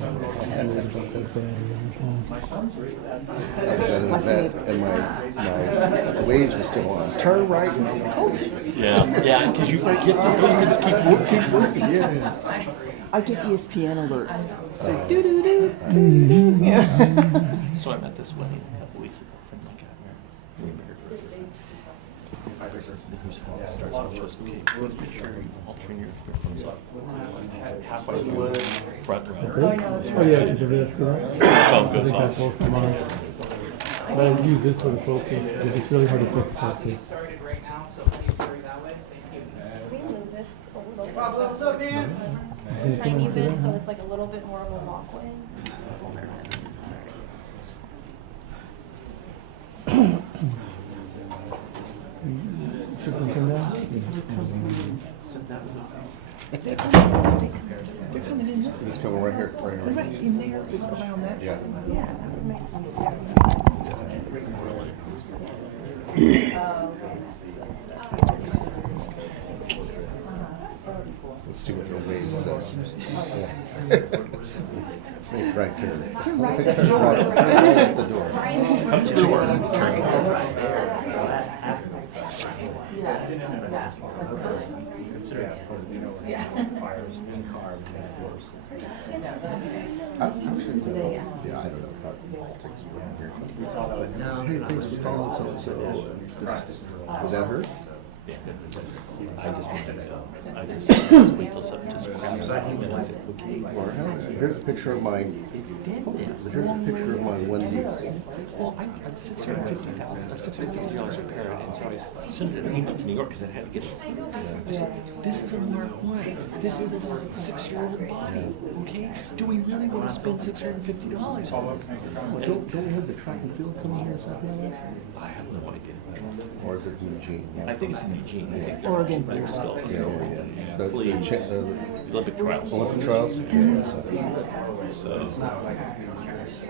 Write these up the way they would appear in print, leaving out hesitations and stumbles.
And my Waze was still on. Turn right and coach. Yeah, because you get those things keep working. Yeah. I get ESPN alerts. It's like doo doo doo doo doo. Yeah. So I'm at this wedding a couple weeks ago. Friend of mine got married. We married for 8 days. Who's house starts off just okay. Let's make sure you all turn your phones off. Halfway through front row. Oh yeah, because of this. Phone I goes think that's off. both come on. But I use this for the focus because it's really hard to focus like this. Can we move this a little bit? What's up, man? Tiny bit, so it's like a little bit more of a walkway. Something there? They're coming in this way. It's coming right here, They're right in there, around that. Yeah. Yeah, that makes sense. Let's see what their Waze says. Right turn. Turn right. Turn right at the door. Come to the door. Turn. I don't know. Yeah, I don't know about politics around here. But, hey, thanks for calling so. Was that her? Yeah, I just wait till something just grabs something and I said, okay. Here's a picture of my. Here's a picture of my Wendy's. Well, I had $650 a parent, and so I sent an email to New York because I had to get it. I said, this is a Mark 1. This is a 6-year-old body, okay? Do we really want to spend $650 on this? Don't we have the track and field coming here or something? I have no idea. Or is it Eugene? I think it's in Eugene. I think Oregon. they're still. Yeah, the Olympic trials. Olympic trials? Yeah. So.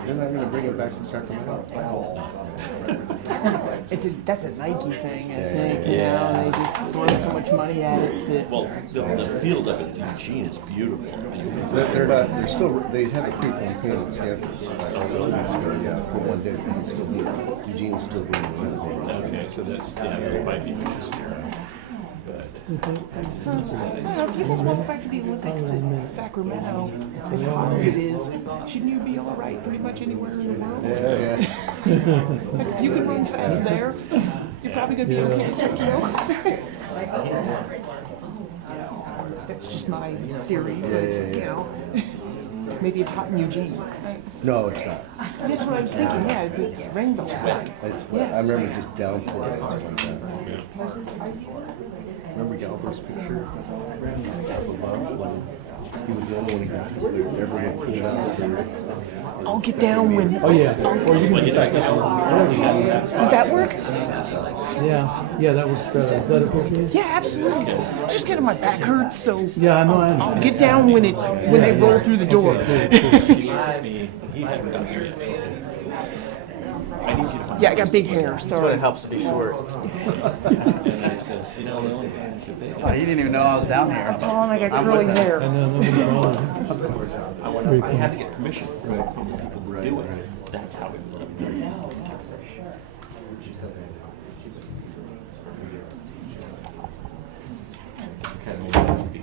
Then I'm going to bring it back to Sacramento. That's a Nike thing, I think. yeah. You know, and they just throw so much money at it that. Well, the field up at Eugene is beautiful. They're still, they had a pre-planned payment in Stanford, yeah, for one day, because it's still being, Eugene's still being renovated. Okay, so that's, it might be just here. But I don't know, if you guys qualify for the Olympics in Sacramento, as hot as it is, shouldn't you be all right pretty much anywhere in the world? Yeah. Like, if you can run fast there, you're probably going to be okay at Tokyo. That's just my theory, but, you know, maybe it's hot in Eugene. No, it's not. That's what I was thinking, yeah, it rains all the time. It's, I remember just downpouring one time. Remember Galbraith's picture up above when he was the only one who got it, everyone pulled out. I'll get down when. Oh yeah. Or you can just back up. Does that work? Yeah, that was better. Is that a picture? Yeah, absolutely. Just getting my back hurts, so Yeah, I know. I'll get down when they roll through the door. he hadn't gotten here yet. He said, I need you to find Yeah, I got big hair, sorry. It helps to be short. And I said, the only thing I could think Oh, you didn't even know I was down here. I'm tall and I got curly hair. And then I had to get permission from people who do it. That's how it was.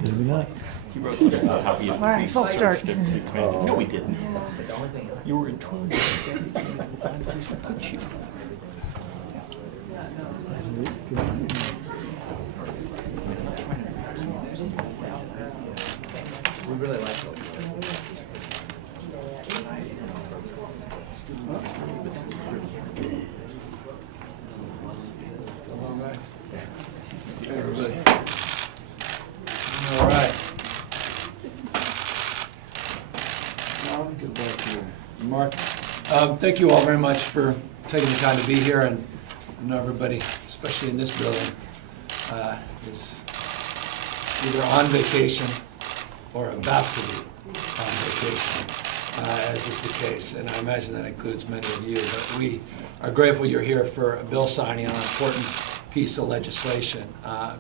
maybe not. He wrote something about how he. All right, full start. No, he didn't. You were in trouble. We'll find a place to put you. We really like it. Everybody. All right. Now, let me get back to Mark. Thank you all very much for taking the time to be here, and I know everybody, especially in this building, is either on vacation or about to be on vacation, as is the case, and I imagine that includes many of you. But we are grateful you're here for a bill signing on an important piece of legislation, that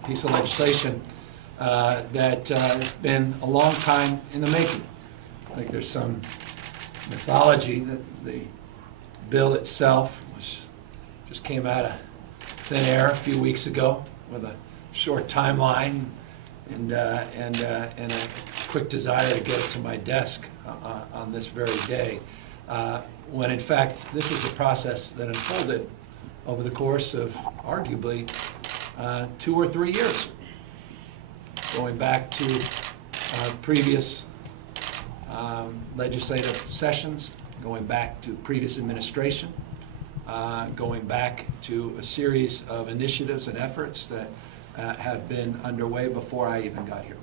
has been a long time in the making. like there's some mythology that the bill itself just came out of thin air a few weeks ago with a short timeline and a quick desire to get it to my desk on this very day, when in fact this was a process that unfolded over the course of arguably 2 or 3 years, going back to previous legislative sessions, going back to previous administration, going back to a series of initiatives and efforts that have been underway before I even got here.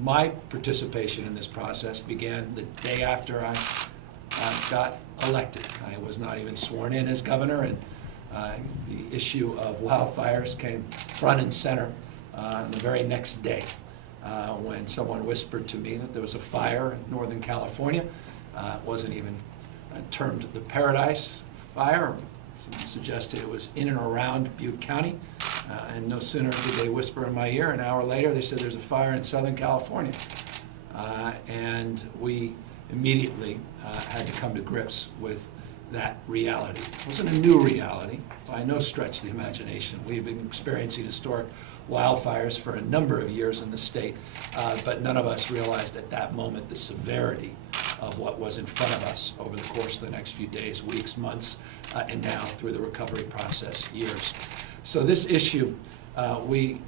My participation in this process began the day after I got elected. I was not even sworn in as governor, and the issue of wildfires came front and center the very next day when someone whispered to me that there was a fire in Northern California. It wasn't even termed the Paradise Fire. Someone suggested it was in and around Butte County. And no sooner did they whisper in my ear, an hour later they said there's a fire in Southern California. And we immediately had to come to grips with that reality. It wasn't a new reality, by no stretch of the imagination. We've been experiencing historic wildfires for a number of years in the state, but none of us realized at that moment the severity of what was in front of us over the course of the next few days, weeks, months, and now through the recovery process, years. So this issue, we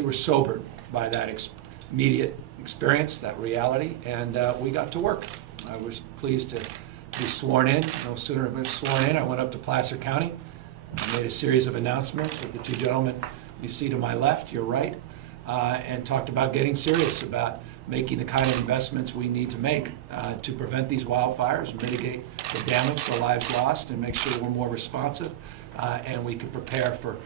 were sobered by that immediate experience, that reality, and we got to work. I was pleased to be sworn in. No sooner than I was sworn in, I went up to Placer County. I made a series of announcements with the two gentlemen you see to my left, your right, and talked about getting serious about making the kind of investments we need to make to prevent these wildfires, mitigate the damage, the lives lost, and make sure we're more responsive and we can prepare for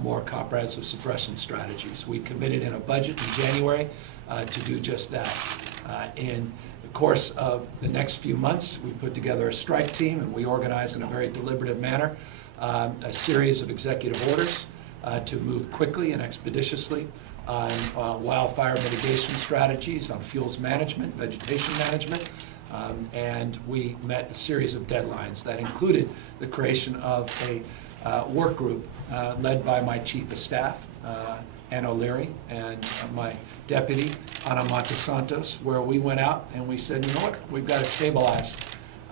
more comprehensive suppression strategies. We committed in a budget in January to do just that. In the course of the next few months, we put together a strike team, and we organized in a very deliberative manner a series of executive orders to move quickly and expeditiously on wildfire mitigation strategies, on fuels management, vegetation management, and we met a series of deadlines that included the creation of a work group led by my chief of staff, Ann O'Leary, and my deputy, Ana Montesantos, where we went out and we said, you know what, we've got to stabilize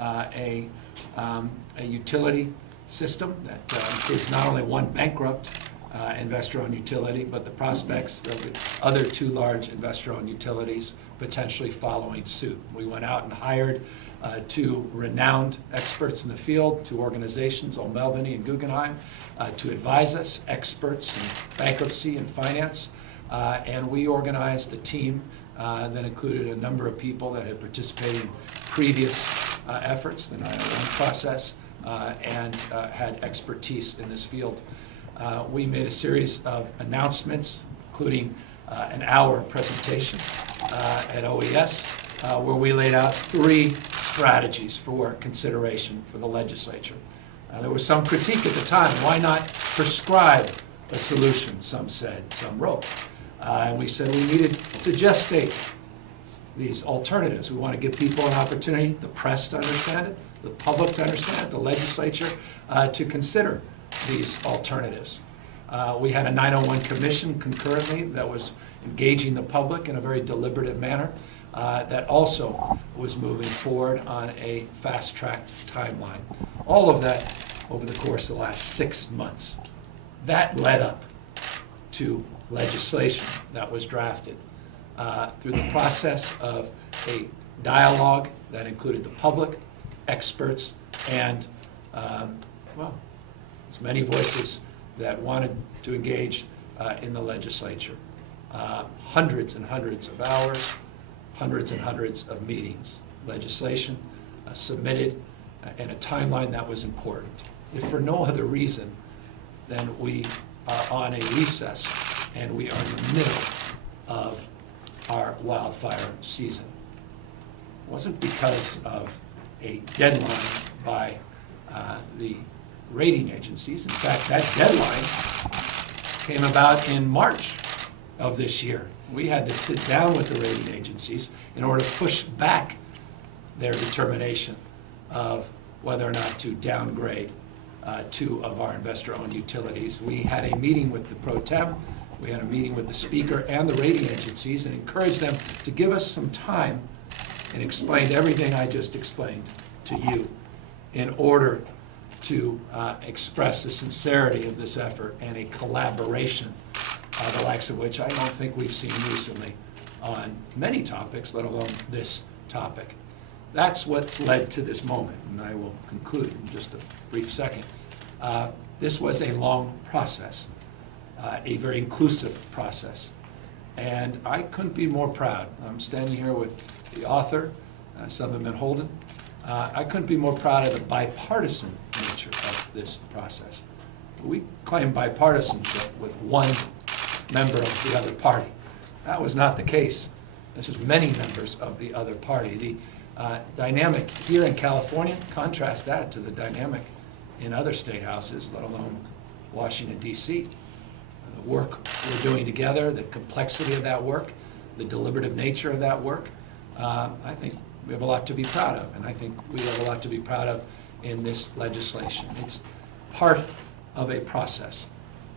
a utility system that includes not only one bankrupt investor-owned utility, but the prospects of the other 2 large investor-owned utilities potentially following suit. We went out and hired 2 renowned experts in the field, 2 organizations, O'Melveny and Guggenheim, to advise us, experts in bankruptcy and finance, and we organized a team that included a number of people that had participated in previous efforts, the 901 process, and had expertise in this field. We made a series of announcements, including an hour presentation at OES, where we laid out 3 strategies for consideration for the legislature. There was some critique at the time. Why not prescribe a solution, some said, some wrote. And we said we needed to gestate these alternatives. We want to give people an opportunity, the press to understand it, the public to understand it, the legislature to consider these alternatives. We had a 901 commission concurrently that was engaging the public in a very deliberative manner that also was moving forward on a fast-tracked timeline. All of that over the course of the last 6 months. That led up to legislation that was drafted through the process of a dialogue that included the public, experts, and, as many voices that wanted to engage in the legislature. Hundreds and hundreds of hours, hundreds and hundreds of meetings, legislation submitted in a timeline that was important. If for no other reason than we are on a recess and we are in the middle of our wildfire season. It wasn't because of a deadline by the rating agencies. In fact, that deadline came about in March of this year We had to sit down with the rating agencies in order to push back their determination of whether or not to downgrade 2 of our investor-owned utilities. We had a meeting with the pro tem, we had a meeting with the speaker and the rating agencies, and encouraged them to give us some time and explained everything I just explained to you in order to express the sincerity of this effort and a collaboration, the likes of which I don't think we've seen recently on many topics, let alone this topic. That's what's led to this moment, and I will conclude in just a brief second. This was a long process, a very inclusive process, and I couldn't be more proud. I'm standing here with the author, Sutherland Holden. I couldn't be more proud of the bipartisan nature of this process. We claim bipartisanship with one member of the other party. That was not the case. This was many members of the other party. The dynamic here in California, contrast that to the dynamic in other state houses, let alone Washington, D.C. The work we're doing together, the complexity of that work, the deliberative nature of that work, I think we have a lot to be proud of, and I think we have a lot to be proud of in this legislation. It's part of a process.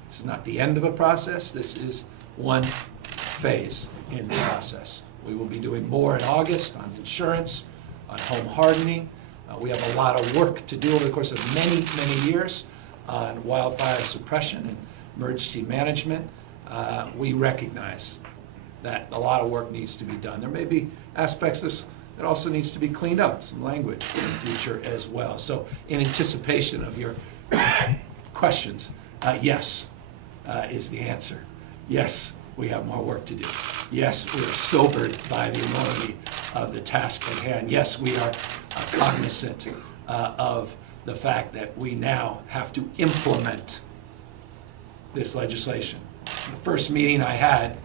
This is not the end of a process. This is one phase in the process. We will be doing more in August on insurance, on home hardening. We have a lot of work to do over the course of many, many years on wildfire suppression and emergency management. We recognize that a lot of work needs to be done. There may be aspects of this that also needs to be cleaned up, some language in the future as well. So in anticipation of your questions, yes is the answer. Yes, we have more work to do. Yes, we are sobered by the enormity of the task at hand. Yes, we are cognizant of the fact that we now have to implement this legislation. The first meeting I had,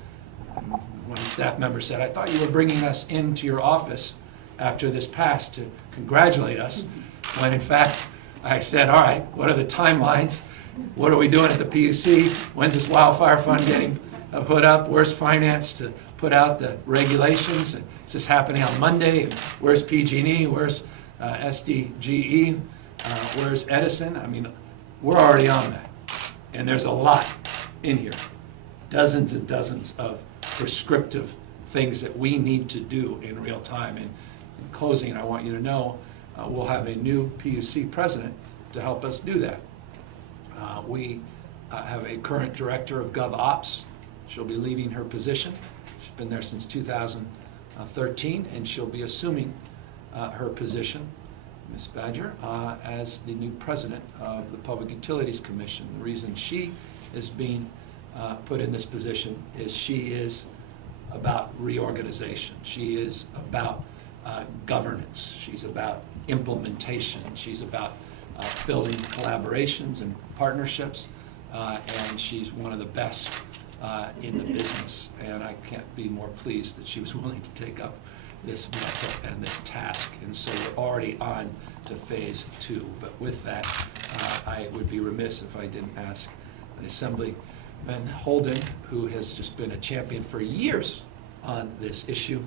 one staff member said, "I thought you were bringing us into your office after this passed to congratulate us," when in fact I said, "All right, what are the timelines? What are we doing at the PUC? When's this Wildfire Fund getting put up? Where's finance to put out the regulations? Is this happening on Monday? Where's PG&E? Where's SDGE? Where's Edison?" I mean, we're already on that. And there's a lot in here. Dozens and dozens of prescriptive things that we need to do in real time. And in closing, I want you to know we'll have a new PUC president to help us do that. We have a current director of Gov Ops. She'll be leaving her position. She's been there since 2013, and she'll be assuming her position, Ms. Badger, as the new president of the Public Utilities Commission. The reason she is being put in this position is she is about reorganization. She is about governance. She's about implementation. She's about building collaborations and partnerships, and she's one of the best in the business. And I can't be more pleased that she was willing to take up this mantle and this task. And so we're already on to phase 2. But with that, I would be remiss if I didn't ask the Assemblyman Holden, who has just been a champion for years on this issue,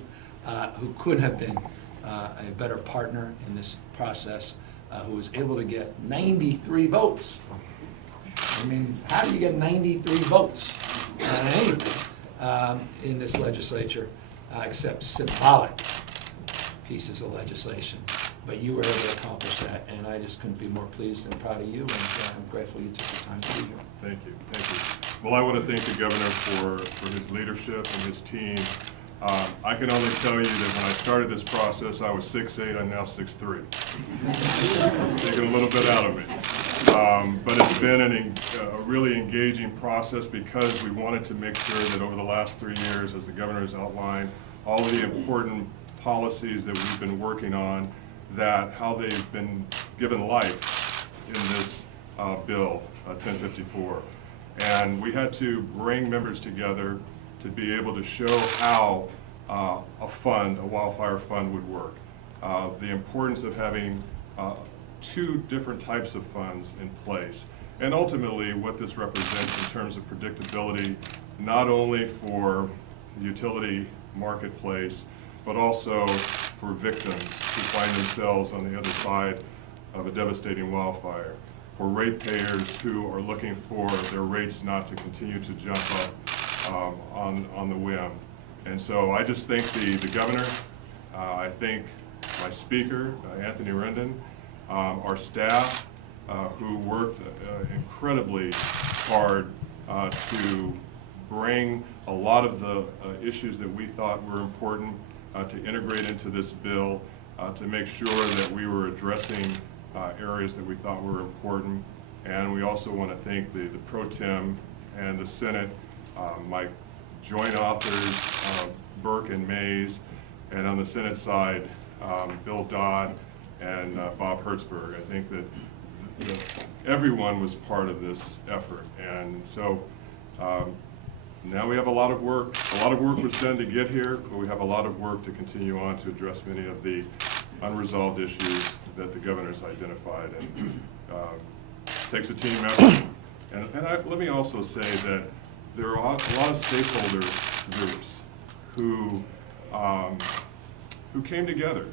who couldn't have been a better partner in this process, who was able to get 93 votes. I mean, how do you get 93 votes on anything in this legislature except symbolic pieces of legislation? But you were able to accomplish that, and I just couldn't be more pleased and proud of you, and I'm grateful you took the time to be here. Thank you. Thank you. Well, I want to thank the governor for his leadership and his team. I can only tell you that when I started this process, I was 6'8", I'm now 6'3". Taking a little bit out of me. But it's been a really engaging process because we wanted to make sure that over the last 3 years, as the governor has outlined, all of the important policies that we've been working on, that how they've been given life in this bill, 1054. And we had to bring members together to be able to show how a wildfire fund would work. The importance of having 2 different types of funds in place. And ultimately what this represents in terms of predictability, not only for utility marketplace, but also for victims who find themselves on the other side of a devastating wildfire, for ratepayers who are looking for their rates not to continue to jump up on the whim. And so I just thank the governor, I thank my speaker, Anthony Rendon, our staff, who worked incredibly hard to bring a lot of the issues that we thought were important to integrate into this bill, to make sure that we were addressing areas that we thought were important. And we also want to thank the Pro Tem and the Senate, my joint authors, Burke and Mays, and on the Senate side, Bill Dodd and Bob Hertzberg. I think that everyone was part of this effort. And so now we have a lot of work. A lot of work was done to get here, but we have a lot of work to continue on to address many of the unresolved issues that the governor's identified. And takes a team effort. And let me also say that there are a lot of stakeholder groups who came together,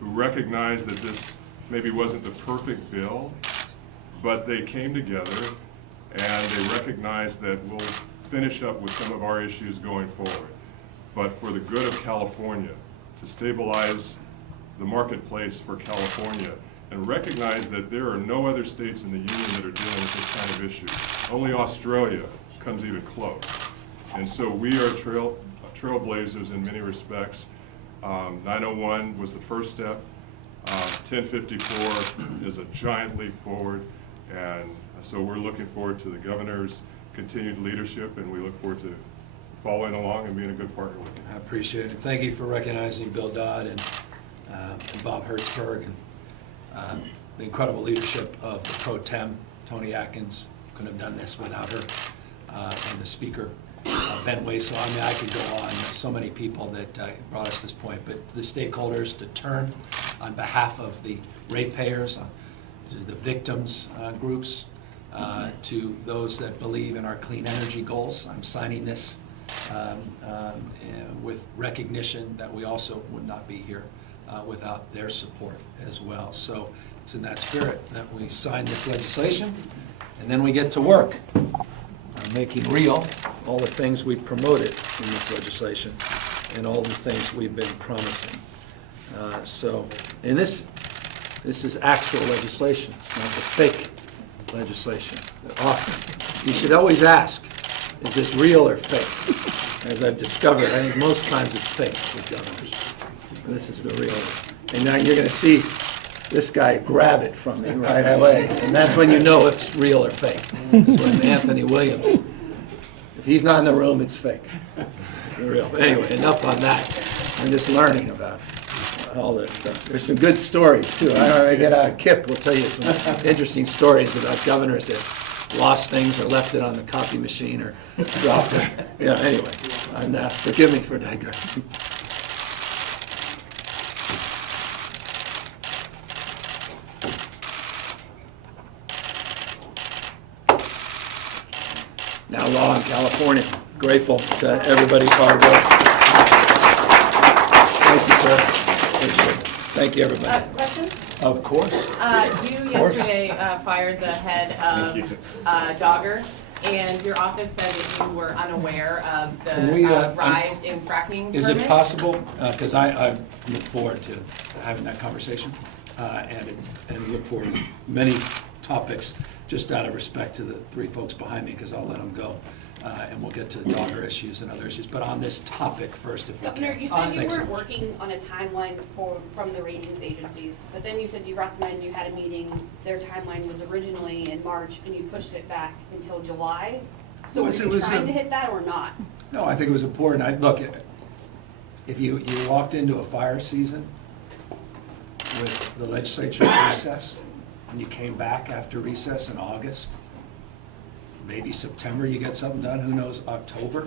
who recognized that this maybe wasn't the perfect bill, but they came together and they recognized that we'll finish up with some of our issues going forward. But for the good of California, to stabilize the marketplace for California, and recognize that there are no other states in the union that are dealing with this kind of issue. Only Australia comes even close. And so we are trailblazers in many respects. 901 was the first step. 1054 is a giant leap forward. And so we're looking forward to the governor's continued leadership, and we look forward to following along and being a good partner with him. I appreciate it. Thank you for recognizing Bill Dodd and Bob Hertzberg, and the incredible leadership of the Pro Tem, Tony Atkins. Couldn't have done this without her, and the speaker, Ben Waisel. I mean, I could go on. There's so many people that brought us to this point, but the stakeholders to turn on behalf of the ratepayers, to the victims groups, to those that believe in our clean energy goals. I'm signing this with recognition that we also would not be here without their support as well. So it's in that spirit that we sign this legislation, and then we get to work on making real all the things we promoted in this legislation and all the things we've been promising. And this is actual legislation. It's not the fake legislation. Often, you should always ask, is this real or fake? As I've discovered, I think most times it's fake with governors. This is the real one. And now you're going to see this guy grab it from me right away. And that's when you know it's real or fake. It's when Anthony Williams, if he's not in the room, it's fake. It's real. But anyway, enough on that. I'm just learning about all this stuff. There's some good stories, too. I get out of Kip, we'll tell you some interesting stories about governors that lost things or left it on the copy machine or dropped it. Anyway, forgive me for digressing. Now law in California. Grateful to everybody's hard work. Thank you, sir. Appreciate it. Thank you, everybody. Questions? Of course. You yesterday fired the head of Dogger, and your office said that you were unaware of the rise in fracking Is permits. it possible, because I look forward to having that conversation, and look forward to many topics, just out of respect to the three folks behind me, because I'll let them go. And we'll get to the Dogger issues and other issues. But on this topic first, if we can. Governor, you said you Thanks. weren't working on a timeline from the ratings agencies, but then you said you brought them in, you had a meeting, their timeline was originally in March, and you pushed it back until July. So were you trying to hit that or not? No, I think it was important. Look, if you walked into a fire season with the legislature at recess, and you came back after recess in August, maybe September you get something done, who knows, October,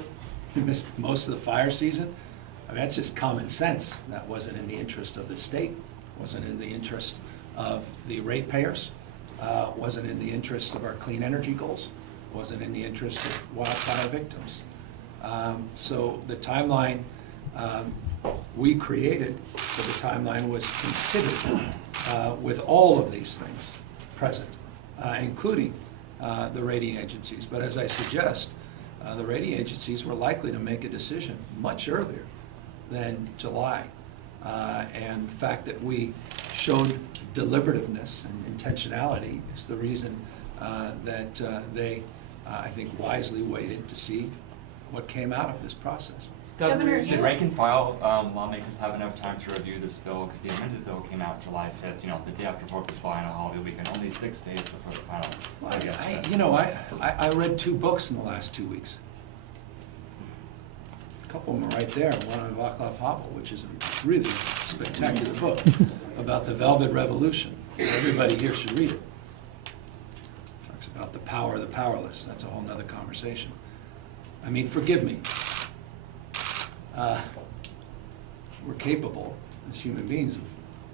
you missed most of the fire season. I mean, that's just common sense. That wasn't in the interest of the state, wasn't in the interest of the ratepayers, wasn't in the interest of our clean energy goals, wasn't in the interest of wildfire victims. So the timeline we created for the timeline was considered with all of these things present, including the rating agencies. But as I suggest, the rating agencies were likely to make a decision much earlier than July. And the fact that we showed deliberativeness and intentionality is the reason that they, I think, wisely waited to see what came out of this process. Governor, Did rank and file lawmakers have enough time to review this bill? Because the amended bill came out July 5th, the day after 4th of July and a holiday weekend, only 6 days before the final. I read 2 books in the last 2 weeks. A couple of them are right there. One on Václav Havel, which is a really spectacular book about the Velvet Revolution. Everybody here should read it. Talks about the power of the powerless. That's a whole nother conversation. I mean, forgive me. We're capable as human beings of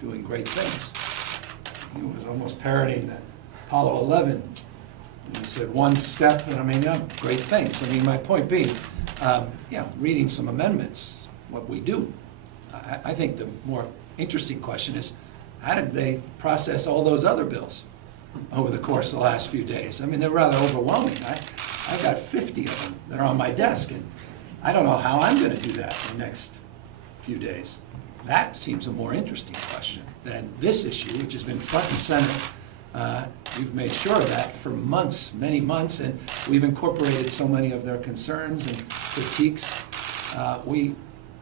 doing great things. He was almost parodying that Apollo 11. He said one step, and I mean, yeah, great things. I mean, my point being, reading some amendments, what we do. I think the more interesting question is, how did they process all those other bills over the course of the last few days? I mean, they're rather overwhelming. I've got 50 of them that are on my desk, and I don't know how I'm going to do that in the next few days. That seems a more interesting question than this issue, which has been front and center. We've made sure of that for months, many months, and we've incorporated so many of their concerns and critiques. We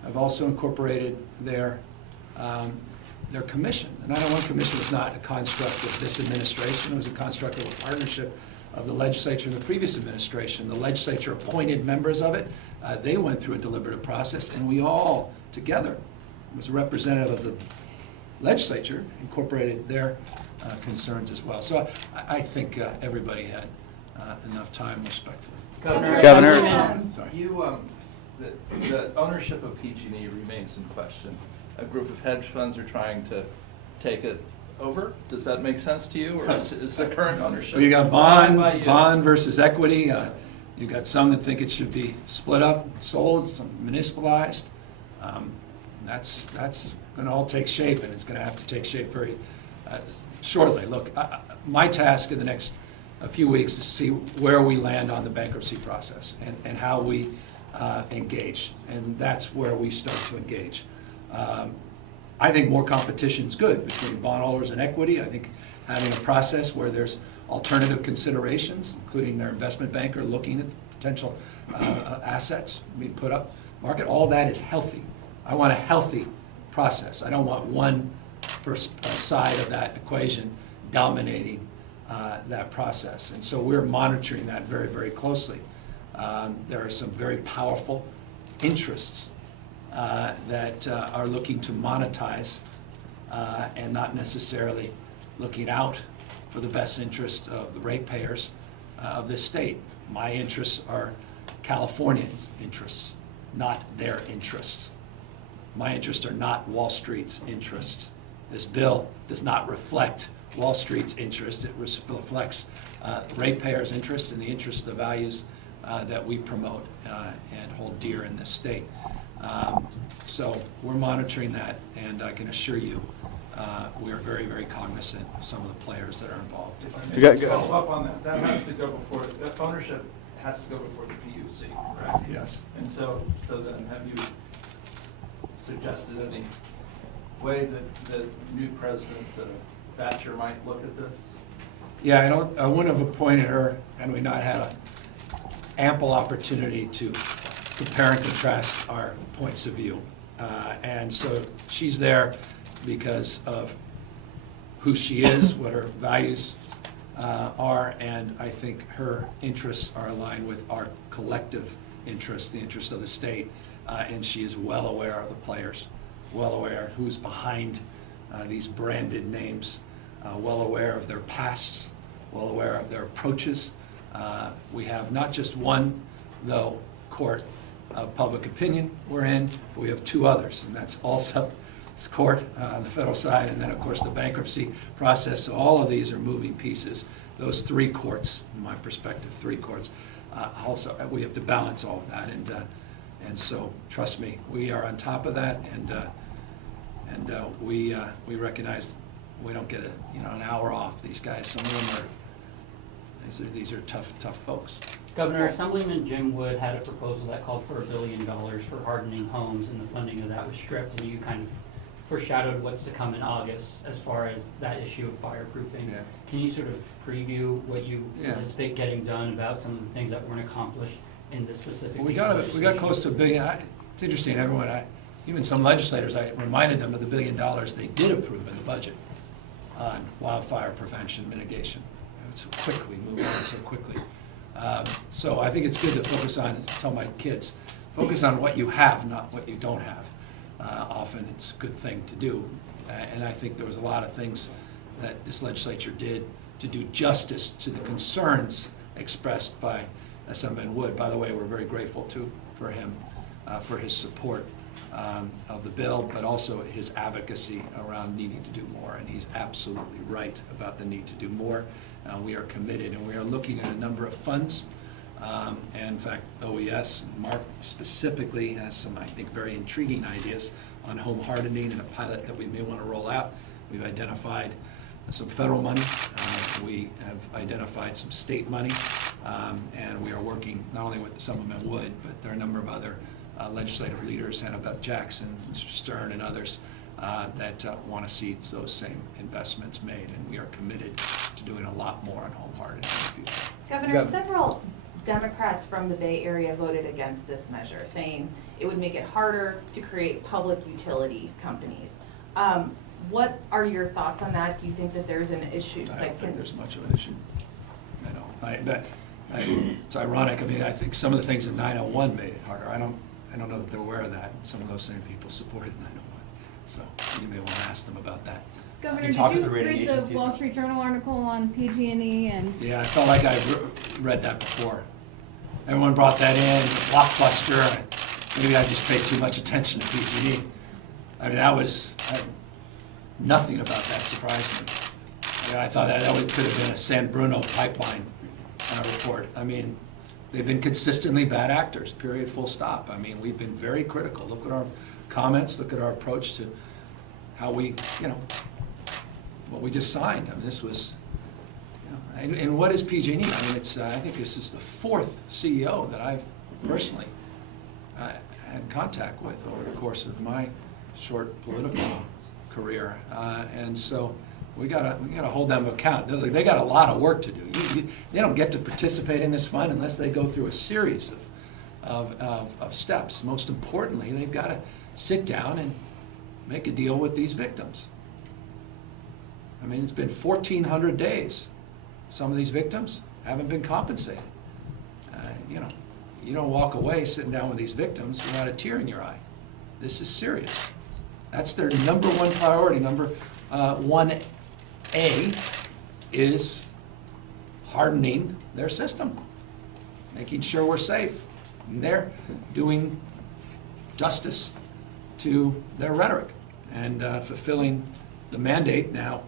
have also incorporated their commission. The 901 Commission was not a construct of this administration. It was a construct of a partnership of the legislature and the previous administration. The legislature appointed members of it. They went through a deliberative process, and we all together, as a representative of the legislature, incorporated their concerns as well. So I think everybody had enough time, respectfully. Governor. Sorry. The ownership of PG&E remains in question. A group of hedge funds are trying to take it over. Does that make sense to you, or is the current ownership? Well, you got bonds, bond versus equity. You got some that think it should be split up, sold, some municipalized. That's going to all take shape, and it's going to have to take shape very shortly. Look, my task in the next few weeks is to see where we land on the bankruptcy process and how we engage, and that's where we start to engage. I think more competition is good between bondholders and equity. I think having a process where there's alternative considerations, including their investment banker looking at potential assets being put up market, all that is healthy. I want a healthy process. I don't want one side of that equation dominating that process. And so we're monitoring that very, very closely. There are some very powerful interests that are looking to monetize and not necessarily looking out for the best interest of the ratepayers of this state. My interests are Californians' interests, not their interests. My interests are not Wall Street's interests. This bill does not reflect Wall Street's interest. It reflects ratepayers' interests and the interest of the values that we promote and hold dear in this state. So we're monitoring that, and I can assure you we are very, very cognizant of some of the players that are involved. To follow up on that, that has to go before, that ownership has to go before the PUC, correct? Yes. And so then have you suggested any way that the new president, Thatcher, might look at this? Yeah, I wouldn't have appointed her had we not had an ample opportunity to compare and contrast our points of view. And so she's there because of who she is, what her values are, and I think her interests are aligned with our collective interests, the interests of the state, and she is well aware of the players, well aware who's behind these branded names, well aware of their pasts, well aware of their approaches. We have not just one, though, court of public opinion we're in, but we have 2 others, and that's also this court on the federal side, and then, of course, the bankruptcy process. So all of these are moving pieces. Those 3 courts, in my perspective, 3 courts, Also, we have to balance all of that, and so, trust me, we are on top of that, and we recognize we don't get an hour off. These guys, some of them these are tough folks. Governor, Assemblyman Jim Wood had a proposal that called for $1 billion for hardening homes, and the funding of that was stripped, and you kind of foreshadowed what's to come in August as far as that issue of fireproofing. Yeah. Can you sort of preview what you anticipate getting done about some of the things that weren't accomplished in this specific piece of We got close to $1 billion. It's interesting, everyone, even some legislators, I reminded them of the $1 billion they did approve in the budget on wildfire prevention mitigation. So quick, we moved on so quickly. So I think it's good to focus on, tell my kids, focus on what you have, not what you don't have. Often it's a good thing to do. And I think there was a lot of things that this legislature did to do justice to the concerns expressed by Assemblyman Wood. By the way, we're very grateful for him, for his support of the bill, but also his advocacy around needing to do more. And he's absolutely right about the need to do more. We are committed, and we are looking at a number of funds. And in fact, OES, Mark specifically has some, I think, very intriguing ideas on home hardening and a pilot that we may want to roll out. We've identified some federal money. We have identified some state money. And we are working not only with Assemblyman Wood, but there are a number of other legislative leaders, Hannah Beth Jackson, Mr. Stern, and others that want to see those same investments made. And we are committed to doing a lot more on home hardening in the future. Governor, several Democrats from the Bay Area voted against this measure, saying it would make it harder to create public utility companies. What are your thoughts on that? Do you think that there's an issue? I don't think there's much of an issue. It's ironic. I mean, I think some of the things in 901 made it harder. I don't know that they're aware of that. Some of those same people supported 901. So you may want to ask them about that. Governor, did you read the Wall Street Journal article on PG&E and? Yeah, I felt like I read that before. Everyone brought that in, blockbuster. Maybe I just paid too much attention to PG&E. I mean, nothing about that surprised me. I mean, I thought that could have been a San Bruno pipeline report. I mean, they've been consistently bad actors, period, full stop. I mean, we've been very critical. Look at our comments, look at our approach to how we, what we just signed. I mean, this was, and what is PG&E? I mean, I think this is the fourth CEO that I've personally had contact with over the course of my short political career. And so we gotta hold them to account. They got a lot of work to do. They don't get to participate in this fund unless they go through a series of steps. Most importantly, they've got to sit down and make a deal with these victims. I mean, it's been 1,400 days. Some of these victims haven't been compensated. You don't walk away sitting down with these victims without a tear in your eye. This is serious. That's their number one priority. Number 1A is hardening their system, making sure we're safe. And they're doing justice to their rhetoric and fulfilling the mandate now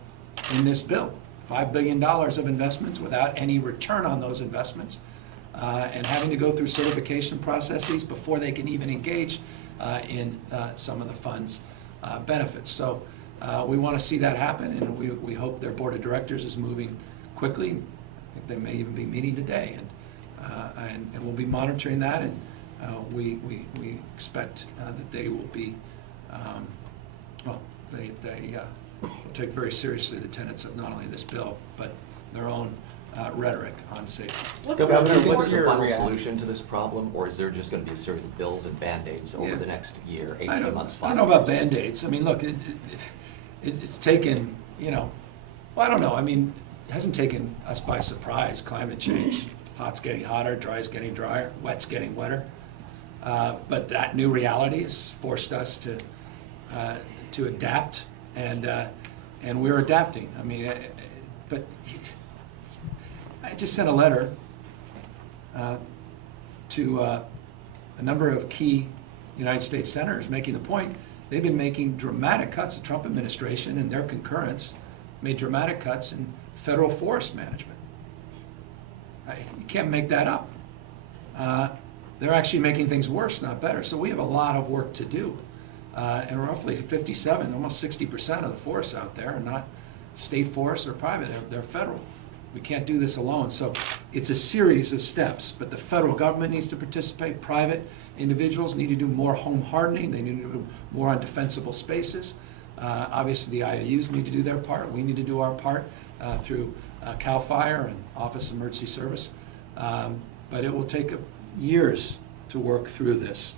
in this bill. $5 billion of investments without any return on those investments, and having to go through certification processes before they can even engage in some of the fund's benefits. So we want to see that happen, and we hope their board of directors is moving quickly. I think they may even be meeting today, and we'll be monitoring that, and we expect that they will be, they will take very seriously the tenets of not only this bill, but their own rhetoric on safety. Governor, what's your final solution to this problem, or is there just going to be a series of bills and Band-Aids over the next year, 18 months, 5 years? I don't know about Band-Aids. I mean, look, it's taken, well, I don't know. I mean, it hasn't taken us by surprise, climate change. Hot's getting hotter, dry's getting drier, wet's getting wetter. But that new reality has forced us to adapt, and we're adapting. I mean, but I just sent a letter to a number of key United States senators making the point they've been making dramatic cuts. The Trump administration and their concurrence made dramatic cuts in federal forest management. You can't make that up. they're actually making things worse, not better. So we have a lot of work to do. And roughly 57, almost 60% of the forests out there are not state forests or private, they're federal. We can't do this alone. So it's a series of steps, but the federal government needs to participate. Private individuals need to do more home hardening. They need to do more on defensible spaces. Obviously, the IOUs need to do their part. We need to do our part through CAL FIRE and Office of Emergency Service. But it will take years to work through this.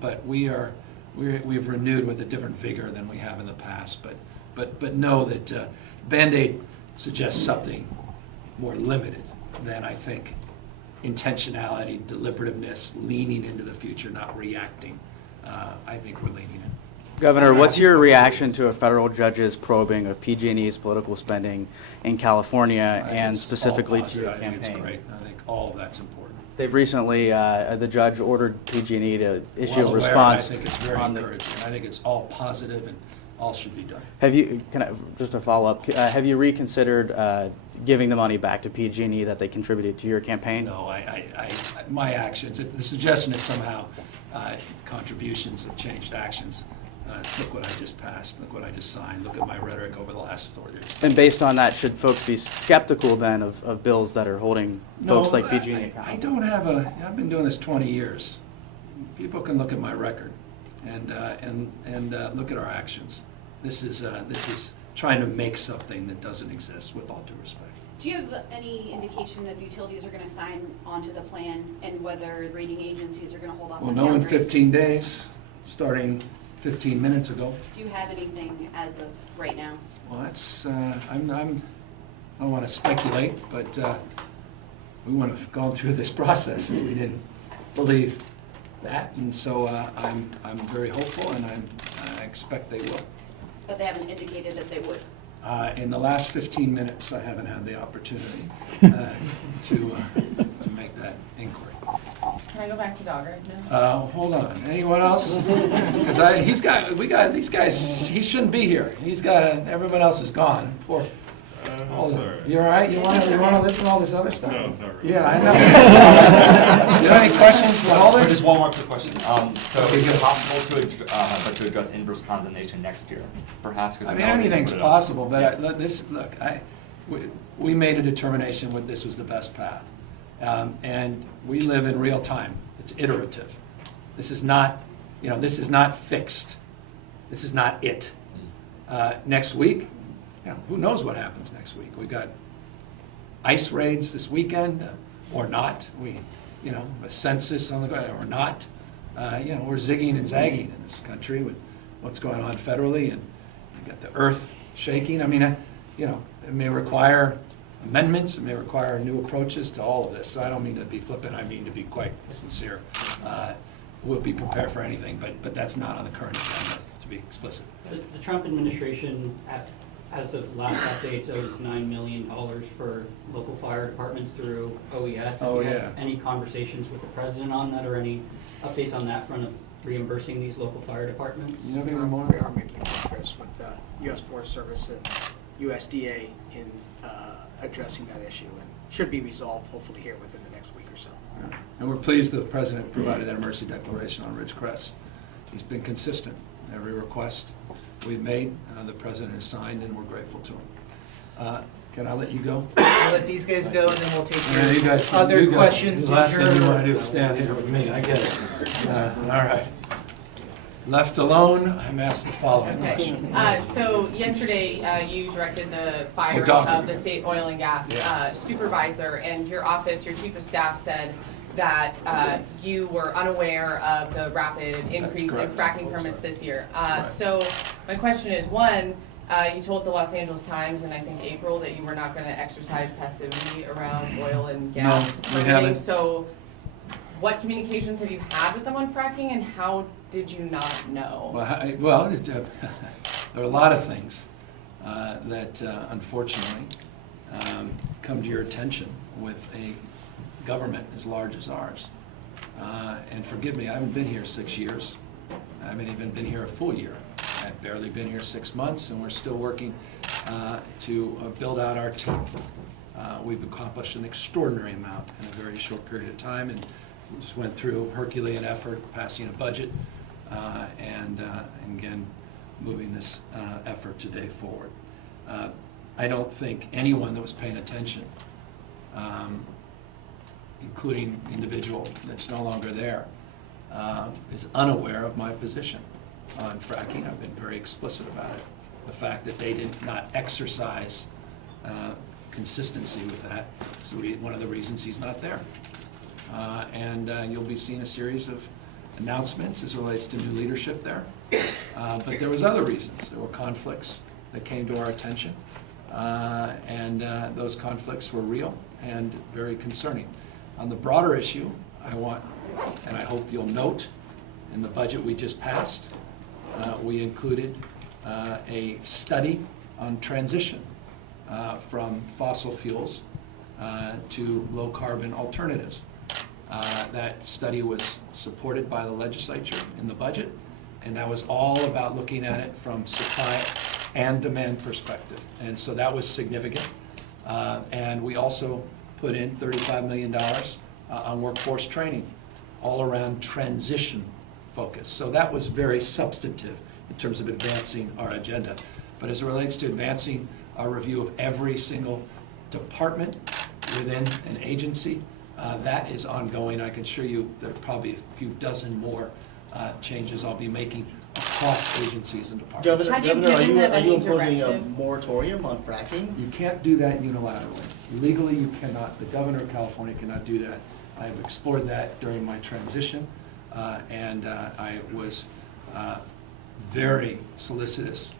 But we've renewed with a different vigor than we have in the past. But know that Band-Aid suggests something more limited than, I think, intentionality, deliberativeness, leaning into the future, not reacting. I think we're leaning in. Governor, what's your reaction to a federal judge's probing of PG&E's political spending in California and specifically to your campaign? I think it's great. I think all of that's important. They've recently, the judge ordered PG&E to issue Well a aware, response. I think it's very encouraging. I think it's all positive and all should be done. Have you, just a follow-up, have you reconsidered giving the money back to PG&E that they contributed to your campaign? No, my actions, if the suggestion is somehow contributions have changed actions, look what I just passed, look what I just signed, look at my rhetoric over the last 4 years. And based on that, should folks be skeptical then of bills that are holding folks like PG&E accountable? I don't have I've been doing this 20 years. People can look at my record and look at our actions. This is trying to make something that doesn't exist, with all due respect. Do you have any indication that the utilities are going to sign onto the plan and whether rating agencies are going to hold off on We'll know in downgrades? 15 days, starting 15 minutes ago. Do you have anything as of right now? Well, that's, I don't want to speculate, but we wouldn't have gone through this process if we didn't believe that. And so I'm very hopeful, and I expect they will. But they haven't indicated that they would. In the last 15 minutes, I haven't had the opportunity to make that inquiry. Can I go back to Dogger? Hold on. Anyone else? Because we got these guys. He shouldn't be here. Everyone else is gone. Poor. You all right? You want to listen to all this other stuff? No, not really. Yeah, I know. You have any questions for Holder? Just one more quick question. So is it possible to address inverse condemnation next year, perhaps? I mean, anything's possible, but we made a determination that this was the best path. And we live in real time. It's iterative. This is not fixed. This is not it. Next week, who knows what happens next week? We got ice raids this weekend, or not. A census on the go, or not. We're zigging and zagging in this country with what's going on federally, and you got the earth shaking. I mean, it may require amendments, it may require new approaches to all of this. So I don't mean to be flippant, I mean to be quite sincere. We'll be prepared for anything, but that's not on the current agenda, to be explicit. The Trump administration, as of last updates, owes $9 million for local fire departments through OES. Oh, Have you yeah. had any conversations with the president on that, or any updates on that front of reimbursing these local fire departments? You have any more? We are making progress with the U.S. Forest Service and USDA in addressing that issue, and should be resolved hopefully here within the next week or so. Yeah. And we're pleased that the President provided that emergency declaration on Ridgecrest. He's been consistent. Every request we've made, the President has signed, and we're grateful to him. Can I let you go? We'll let these guys go, and then we'll take Yeah, you guys, other you guys. questions. The last thing you want to do is stand here with me. I get it. All right. Left alone, I'm asked the following question. So yesterday, you directed the firing Dr. of the state oil and gas supervisor, and your office, your chief of staff said that you were unaware of the rapid increase in fracking permits this year. So my question is, one, you told the Los Angeles Times in I think April that you were not going to exercise passivity around oil and gas No, we permitting. haven't. So what communications have you had with them on fracking, and how did you not know? Well, there are a lot of things that unfortunately come to your attention with a government as large as ours. And forgive me, I haven't been here 6 years. I haven't even been here a full year. I've barely been here 6 months, and we're still working to build out our team. We've accomplished an extraordinary amount in a very short period of time, and just went through Herculean effort, passing a budget, and again, moving this effort today forward. I don't think anyone that was paying attention, including individual that's no longer there, is unaware of my position on fracking. I've been very explicit about it. The fact that they did not exercise consistency with that is one of the reasons he's not there. And you'll be seeing a series of announcements as it relates to new leadership there. But there was other reasons. There were conflicts that came to our attention. And those conflicts were real and very concerning. On the broader issue, I want, and I hope you'll note, in the budget we just passed, we included a study on transition from fossil fuels to low carbon alternatives. That study was supported by the legislature in the budget, and that was all about looking at it from supply and demand perspective. And so that was significant. And we also put in $35 million on workforce training, all around transition focus. So that was very substantive in terms of advancing our agenda. But as it relates to advancing our review of every single department within an agency, that is ongoing. I can assure you there are probably a few dozen more changes I'll be making across agencies and departments. Governor, are you imposing a moratorium on fracking? You can't do that unilaterally. Legally, you cannot. The governor of California cannot do that. I've explored that during my transition, and I was very solicitous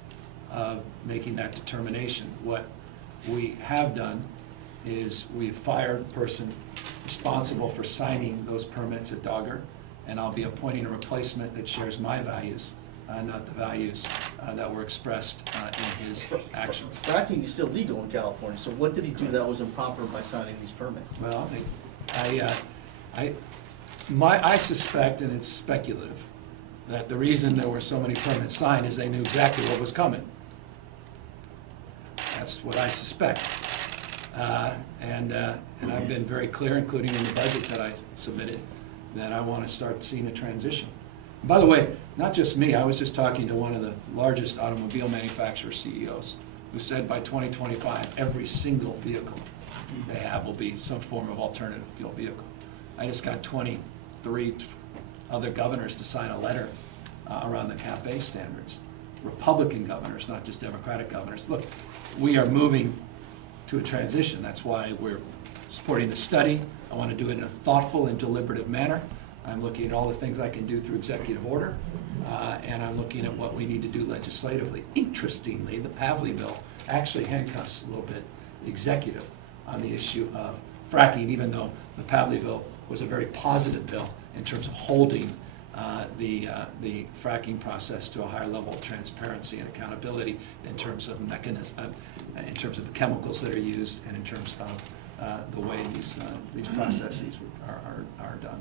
of making that determination. What we have done is we've fired the person responsible for signing those permits at Dogger, and I'll be appointing a replacement that shares my values, not the values that were expressed in his actions. Fracking is still legal in California, so what did he do that was improper by signing these permits? Well, I suspect, and it's speculative, that the reason there were so many permits signed is they knew exactly what was coming. That's what I suspect. And I've been very clear, including in the budget that I submitted, that I want to start seeing a transition. By the way, not just me, I was just talking to one of the largest automobile manufacturer CEOs who said by 2025, every single vehicle they have will be some form of alternative fuel vehicle. I just got 23 other governors to sign a letter around the CAFE standards. Republican governors, not just Democratic governors. Look, we are moving to a transition. That's why we're supporting the study. I want to do it in a thoughtful and deliberative manner. I'm looking at all the things I can do through executive order, and I'm looking at what we need to do legislatively. Interestingly, the Pavley bill actually handcuffs a little bit the executive on the issue of fracking, even though the Pavley bill was a very positive bill in terms of holding the fracking process to a higher level of transparency and accountability in terms of mechanism, in terms of the chemicals that are used, and in terms of the way these processes are done.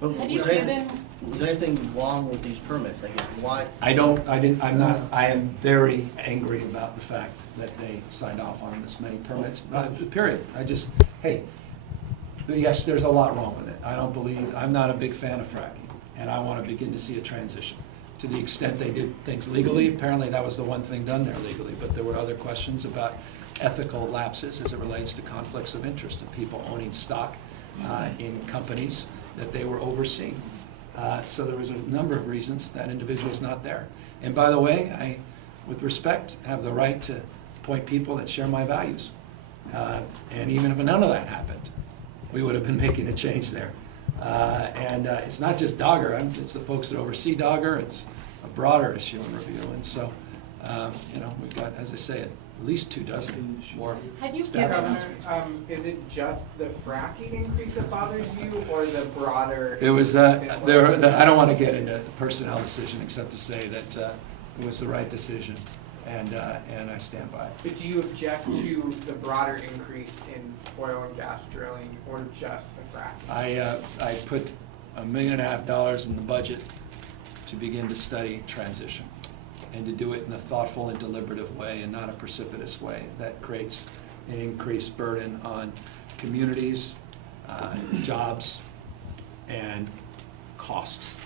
But was there anything wrong with these permits? I guess why? I am very angry about the fact that they signed off on this many permits. Period. Yes, there's a lot wrong with it. I'm not a big fan of fracking, and I want to begin to see a transition. To the extent they did things legally, apparently that was the one thing done there legally, but there were other questions about ethical lapses as it relates to conflicts of interest of people owning stock in companies that they were overseeing. So there was a number of reasons that individual's not there. And by the way, I, with respect, have the right to appoint people that share my values. And even if none of that happened, we would have been making a change there. And it's not just Dogger, it's the folks that oversee Dogger, it's a broader issue in review. And so, we've got, as I say, at least 24 more. Have you Yeah, Governor, is it just the fracking increase that bothers you, or the broader? It was, I don't want to get into the personnel decision except to say that it was the right decision, and I stand by it. But do you object to the broader increase in oil and gas drilling, or just the fracking? I put $1.5 million in the budget to begin to study transition, and to do it in a thoughtful and deliberative way and not a precipitous way that creates an increased burden on communities, jobs, and costs.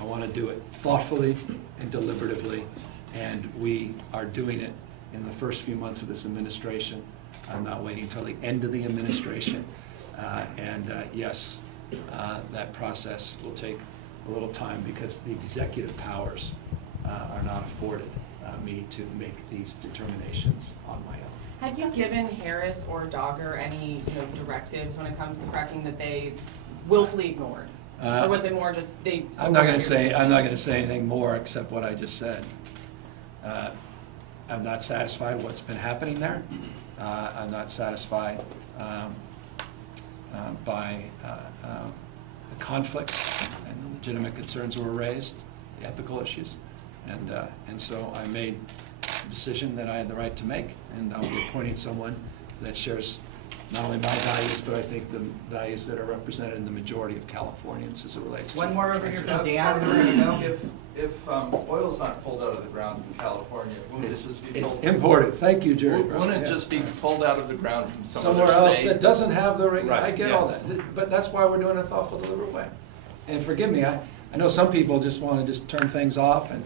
I want to do it thoughtfully and deliberatively, and we are doing it in the first few months of this administration. I'm not waiting until the end of the administration. Yes, that process will take a little time because the executive powers are not afforded me to make these determinations on my own. Have you given Harris or Dogger any, directives when it comes to fracking that they willfully ignored? Or was it more just they? I'm not going to say anything more except what I just said. I'm not satisfied what's been happening there. I'm not satisfied by the conflict and the legitimate concerns that were raised, the ethical issues, and so I made a decision that I had the right to make, and I'll be appointing someone that shares not only my values, but I think the values that are represented in the majority of Californians as it relates to. One more over here for Dan. If oil's not pulled out of the ground in California, wouldn't it just be It's pulled? imported. Thank you, Jerry. Wouldn't it Yeah. just be pulled out of the ground from Somewhere else that doesn't have the ring? Right, I get all yes. that, but that's why we're doing it a thoughtful, deliberate way. And forgive me, I know some people just want to just turn things off and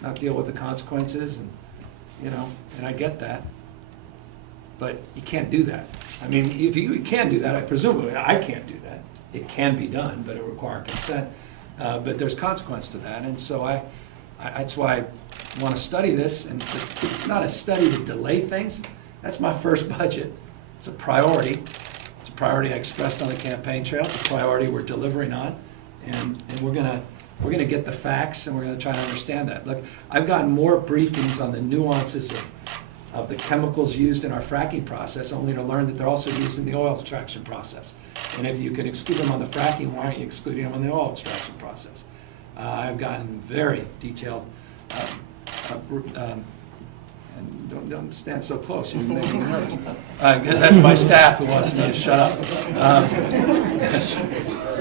not deal with the consequences, and and I get that. But you can't do that. I mean, if you can do that, I presume I can't do that. It can be done, but it requires consent. But there's consequence to that, and so that's why I want to study this. And it's not a study to delay things. That's my first budget. It's a priority. It's a priority I expressed on the campaign trail. It's a priority we're delivering on, and we're gonna get the facts, and we're gonna try to understand that. Look, I've gotten more briefings on the nuances of the chemicals used in our fracking process, only to learn that they're also used in the oil extraction process. And if you can exclude them on the fracking, why aren't you excluding them on the oil extraction process? I've gotten very detailed, and don't stand so close, you're making me nervous. That's my staff who wants me to shut up.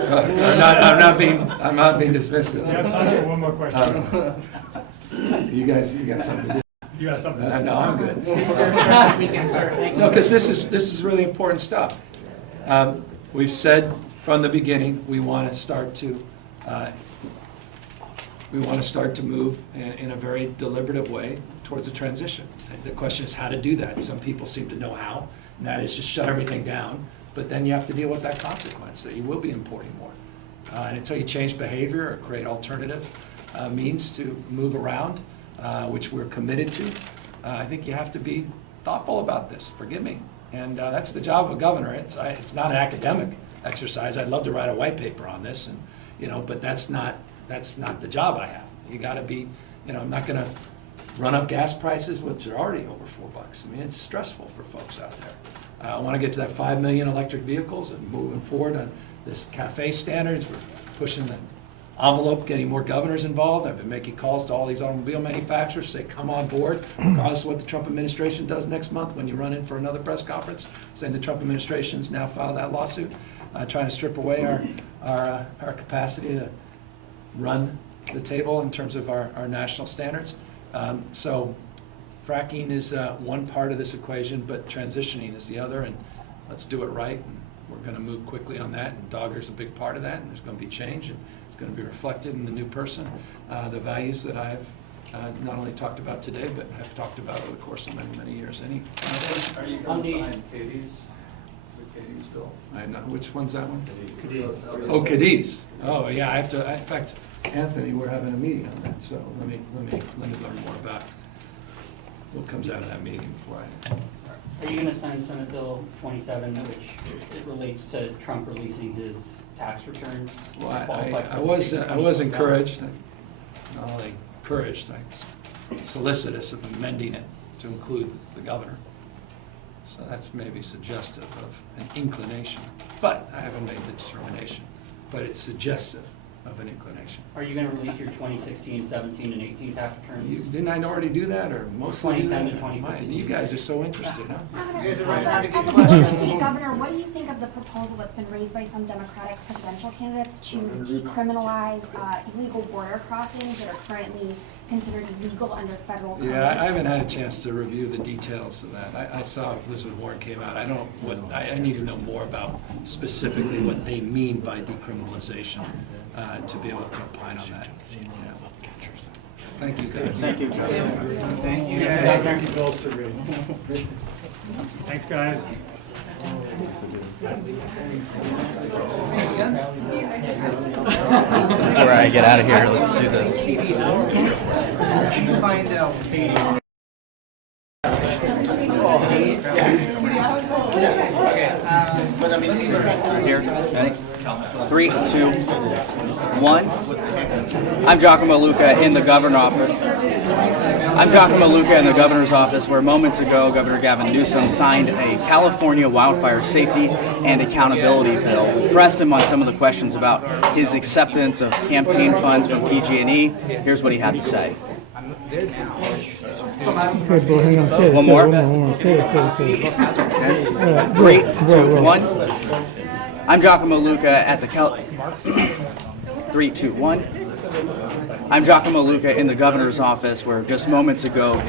I'm not being dismissive. We have time for one more question. You got something to do? You got something to do? No, I'm good. Thank you. No, because this is really important stuff. We've said from the beginning, we want to start to move in a very deliberative way towards a transition. The question is how to do that. Some people seem to know how, and that is just shut everything down, but then you have to deal with that consequence, that you will be importing more. And until you change behavior or create alternative means to move around, which we're committed to, I think you have to be thoughtful about this, forgive me. And that's the job of a governor. It's not an academic exercise. I'd love to write a white paper on this, and but that's not the job I have. You got to be, I'm not going to run up gas prices, which are already over $4. I mean, it's stressful for folks out there. I want to get to that 5 million electric vehicles and moving forward on this CAFE standards. We're pushing the envelope, getting more governors involved. I've been making calls to all these automobile manufacturers, say come on board, regardless of what the Trump administration does next month when you run in for another press conference, saying the Trump administration's now filed that lawsuit, trying to strip away our capacity to run the table in terms of our national standards. So fracking is one part of this equation, but transitioning is the other, and let's do it right. And we're going to move quickly on that, and Dogger's a big part of that, and there's going to be change, and it's going to be reflected in the new person. The values that I've not only talked about today, but have talked about over the course of many, many years. Any? Are you going to sign Katie's bill? Which one's that one? Cadiz. Oh, Cadiz. Oh, yeah. I have to. In fact, Anthony, we're having a meeting on that, so let me learn more about what comes out of that meeting before I. Are you going to sign Senate Bill 27, which it relates to Trump releasing his tax returns? Well, I was encouraged, not only encouraged, I solicitous of amending it to include the governor. So that's maybe suggestive of an inclination, but I haven't made the determination. But it's suggestive of an inclination. Are you going to release your 2016, 17, and 18 tax returns? Didn't I already do that, or mostly? 2010 to 2015. You guys are so interested, huh? Governor, what do you think of the proposal that's been raised by some Democratic presidential candidates to decriminalize illegal border crossings that are currently considered illegal under federal code. Yeah, I haven't had a chance to review the details of that. I saw Elizabeth Warren came out. I need to know more about specifically what they mean by decriminalization to be able to opine on that. Yeah. Thank you, guys. Thank you. Thank you. Thank you, Bill, to read. Thanks, guys. Before I get out of here, let's do this. Did you find out, Katie? Here, ready? 3, 2, 1. I'm Giacomo Luca in the governor's office, where moments ago Governor Gavin Newsom signed a California wildfire safety and accountability bill. We pressed him on some of the questions about his acceptance of campaign funds from PG&E. Here's what he had to say. Okay, Bill, hang on. Stay, One more. Stay. 3, 2, 1. I'm Giacomo Luca at the 3, 2, 1. I'm Giacomo Luca in the governor's office, where just moments ago